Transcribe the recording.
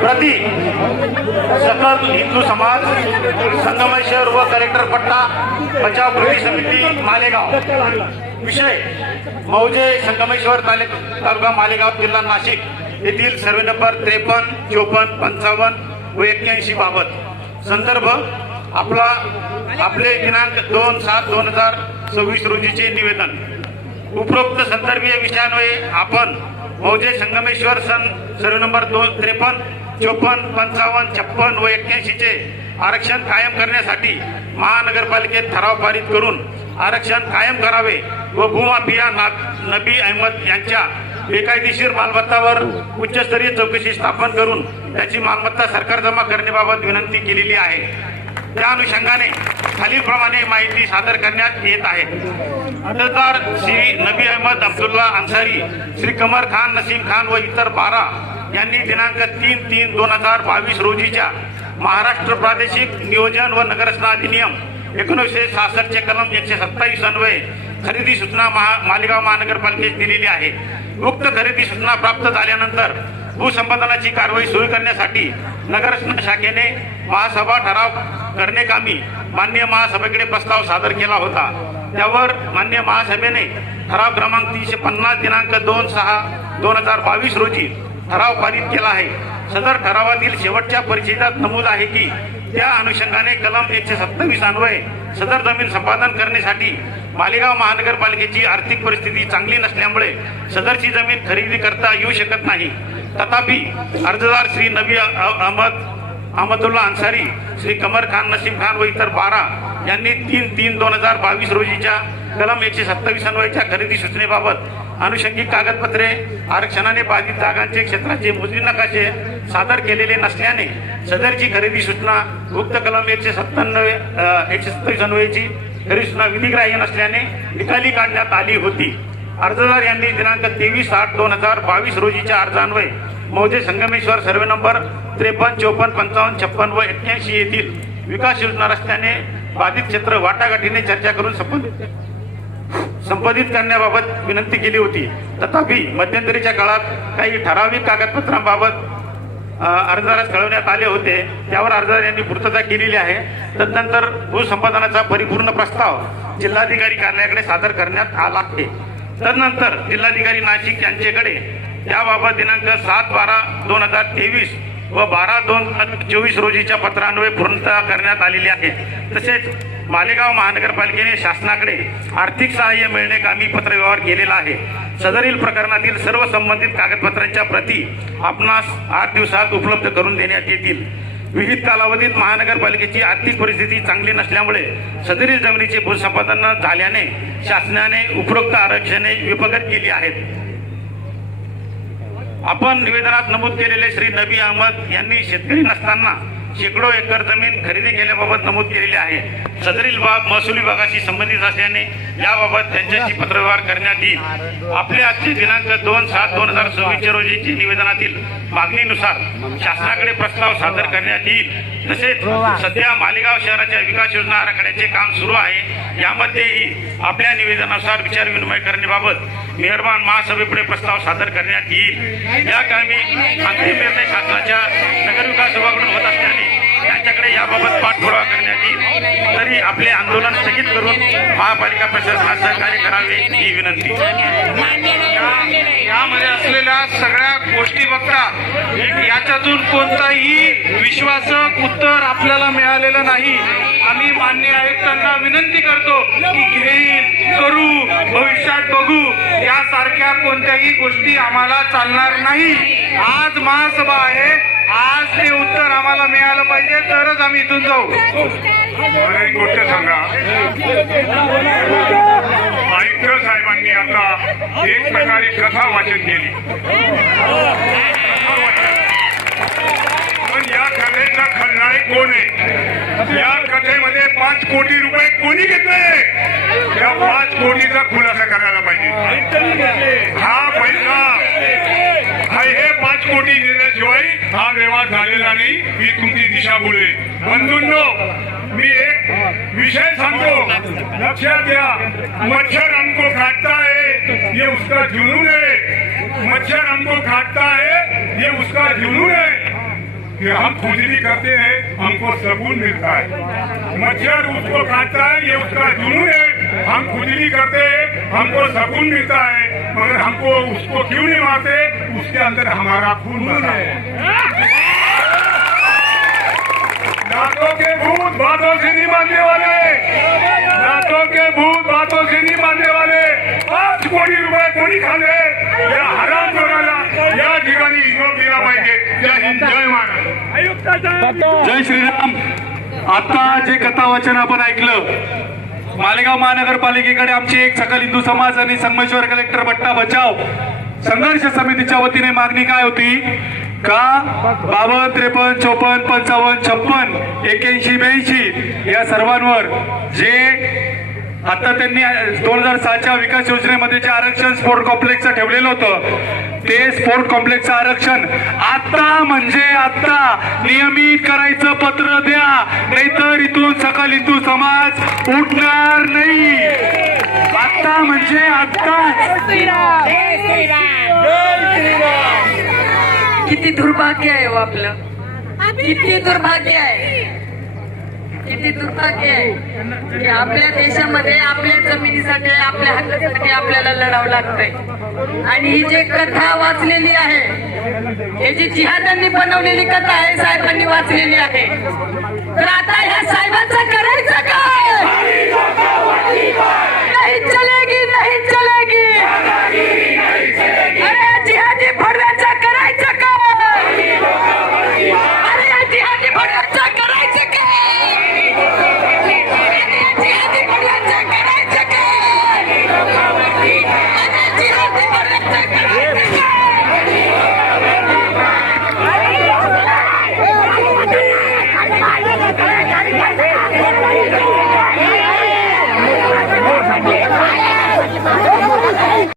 प्रति सकल हिंदू समाज संगमेश्वर व कलेक्टर पट्टा बचाव कृती समिती मालेगाव। विषय मौजे संगमेश्वर तालुका मालेगाव जिल्हा नाशिक येथील सर्वे नंबर 53, 54, 55 व 81 बाबत। संदर्भ आपले दिनांक 2/7/2026 रोजीचे निवेदन। उपरोक्त संदर्भीय विषयान्वये आपण मौजे संगमेश्वर सर्वे नंबर 53, 54, 55, 56 व 81 चे आरक्षण कायम करण्यासाठी महानगरपालिकेत ठराव पारित करून आरक्षण कायम करावे व भूमाफिया नबी अहमद यांच्या बेकायदेशीर मालमत्तावर उच्चस्तरीय चौकशी स्थापन करून त्याची मालमत्ता सरकार जमा करण्याबाबत विनंती केलेली आहे। त्या अनुषंगाने खालीलप्रमाणे माहिती सादर करण्यात येत आहे। अर्जदार श्री नबी अहमद अब्दुल्ला अन्सारी, श्री कमर खान नसीम खान व इतर 12 यांनी दिनांक 3/3/2022 रोजीच्या महाराष्ट्र प्रादेशिक नियोजन व नगररचना अधिनियम 1966 चे कलम 127 अन्वये खरेदी सूचना मालेगाव महानगरपालिकेस दिलेली आहे। उक्त खरेदी सूचना प्राप्त झाल्यानंतर भूसंपादनाची कारवाई सुरू करण्यासाठी नगररचना शाखेने महासभा ठराव करण्याकामी माननीय महासभेकडे प्रस्ताव सादर केला होता। त्यावर माननीय महासभेने ठराव क्रमांक 350 दिनांक 2/6/2022 रोजी ठराव पारित केला आहे। सदर ठरावातील शेवटच्या परिच्छेदात नमूद आहे की त्या अनुषंगाने कलम 127 अन्वये सदर जमीन संपादन करण्यासाठी मालेगाव महानगरपालिकेची आर्थिक परिस्थिती चांगली नसल्यामुळे सदरची जमीन खरेदी करता येऊ शकत नाही। तथापि अर्जदार श्री नबी अहमदुल्ला अन्सारी, श्री कमर खान नसीम खान व इतर 12 यांनी 3/3/2022 रोजीच्या कलम 127 अन्वयेच्या खरेदी सूचनेबाबत अनुषंगिक कागदपत्रे, आरक्षणाने बाधित जागांचे क्षेत्राचे मोजणी नकाशे सादर केलेले नसल्याने सदरची खरेदी सूचना उक्त कलम 127 अन्वयेची खरेदी सूचना विधिग्राह्य नसल्याने निकाली काढण्यात आली होती। अर्जदार यांनी दिनांक 23/8/2022 रोजीच्या अर्जान्वये मौजे संगमेश्वर सर्वे नंबर 53, 54, 55, 56 व 81 येथील विकास योजना रस्त्याने बाधित क्षेत्र वाटाघाटीने चर्चा करून संपादित करण्याबाबत विनंती केली होती। तथापि मध्यंतरीच्या काळात काही ठराविक कागदपत्रांबाबत अर्जदारास कळवण्यात आले होते, त्यावर अर्जदार यांनी पूर्तता केलेली आहे। तदनंतर भूसंपादनाचा परिपूर्ण प्रस्ताव जिल्हाधिकारी कार्यालयाकडे सादर करण्यात आला आहे। तदनंतर जिल्हाधिकारी नाशिक यांच्याकडे याबाबत दिनांक 7/12/2023 व 12/2/2024 रोजीच्या पत्रान्वये पूर्तता करण्यात आलेली आहे। तसेच मालेगाव महानगरपालिकेने शासनाकडे आर्थिक सहाय्य मिळण्याकामी पत्रव्यवहार केलेला आहे। सदरील प्रकरणातील सर्व संबंधित कागदपत्रांच्या प्रती आपणास 8 दिवसात उपलब्ध करून देण्यात येतील। विविध कालावधीत महानगरपालिकेची आर्थिक परिस्थिती चांगली नसल्यामुळे सदरील जमिनीचे भूसंपादन झाल्याने शासनाने उपरोक्त आरक्षणे विफलत केली आहेत। आपण निवेदनात नमूद केलेले श्री नबी अहमद यांनी शेतकरी नसताना शेकडो एकर जमीन खरेदी केल्याबाबत नमूद केलेले आहे। सदरील बाब महसूल विभागाशी संबंधित असल्याने याबाबत त्यांच्याशी पत्रव्यवहार करण्यात येईल। आपल्या आजचे दिनांक 2/7/2026 रोजीची निवेदनातील मागणीनुसार शासनाकडे प्रस्ताव सादर करण्यात येईल। तसेच सध्या मालेगाव शहराच्या विकास योजना आराखड्याचे काम सुरू आहे, यामध्येही आपल्या निवेदनानुसार विचारविनिमय करण्याबाबत मेहरबान महासभेपुढे प्रस्ताव सादर करण्यात येईल। या कामी अंतिम निर्णय शासनाच्या नगरविकास विभागाकडून होत असल्याने त्यांच्याकडे याबाबत पाठपुरावा करण्यात येईल। तरी आपले आंदोलन स्थगित करून महापालिका प्रशासनास सहकार्य करावे ही विनंती। यामध्ये असलेल्या सगळ्या गोष्टी बघता याच्यातून कोणताही विश्वासक उत्तर आपल्याला मिळालेलं नाही। आम्ही मान्य आयुक्तांना विनंती करतो की घेईल, करू, भविष्यात बघू यासारख्या कोणत्याही गोष्टी आम्हाला चालणार नाही। आज महासभा आहे, आज ते उत्तर आम्हाला मिळालं पाहिजे तरच आम्ही इथून जाऊ। एक गोष्ट सांगा, आयुक्त साहेबांनी आता एक प्रकारे कथा वाचन केली, पण या कथेचा खलनायक कोण आहे? या कथेमध्ये 5 कोटी रुपये कोणी घेतले? या 5 कोटीचा खुलासा करायला पाहिजे। हा पैसा हे 5 कोटी देण्याशिवाय हा व्यवहार झालेला नाही, ही तुमची दिशाभूल आहे। बंधूंनो, मी एक विषय सांगतो, लक्षात घ्या। मच्छर हमको काटता है ये उसका जुनून है, मच्छर हमको काटता है ये उसका जुनून है। कि हम खुजली करते हैं, हमको सुकून मिलता है। मच्छर उसको काटता है, ये उसका जुनून है। हम खुजली करते हैं, हमको सुकून मिलता है, मगर हमको उसको क्यों नहीं मारते? उसके अंदर हमारा खून बसा है। दांतों के भूत बातों से नहीं मानने वाले, दांतों के भूत बातों से नहीं मानने वाले। 5 कोटी रुपये कोणी खाल्ले या हराम जोराला या ठिकाणी हिशोब दिला पाहिजे। जय हिंद, जय महाराष्ट्र। जय श्रीराम. आता जे कथा वाचन आपण ऐकलं, मालेगाव महानगरपालिकेकडे आमची एक सकल हिंदू समाज आणि संगमेश्वर कलेक्टर बट्टा बचाव संघर्ष समितीच्या वतीने मागणी काय होती का 52, 53, 54, 55, 56, 81, 82 या सर्वांवर जे आता त्यांनी 2006च्या विकास योजनेमध्ये जे आरक्षण स्पोर्ट कॉम्प्लेक्सचं ठेवलेलं होतं, ते स्पोर्ट कॉम्प्लेक्सचं आरक्षण आता म्हणजे आता नियमित करायचं पत्र द्या, नाहीतर इथून सकल हिंदू समाज उठणार नाही. आता म्हणजे आता. किती दुर्भाग्य आहे हो आपलं, किती दुर्भाग्य आहे, किती दुर्भाग्य आहे की आपल्या देशामध्ये आपल्या जमिनीसाठी आपल्या हक्कासाठी आपल्याला लढावं लागतंय. आणि ही जी कथा वाचलेली आहे, हे जी जिहादांनी बनवलेली कथा आहे, साहेबांनी वाचलेली आहे, तर आता ह्या साहेबांचं करायचं काय? नाही चलेगी, नाही चलेगी. अरे जिहादी भडव्याचं करायचं काय? अरे या जिहादी भडव्याचं करायचं काय? जिहादी भडव्याचं करायचं काय? अरे जिहादी भडव्याचं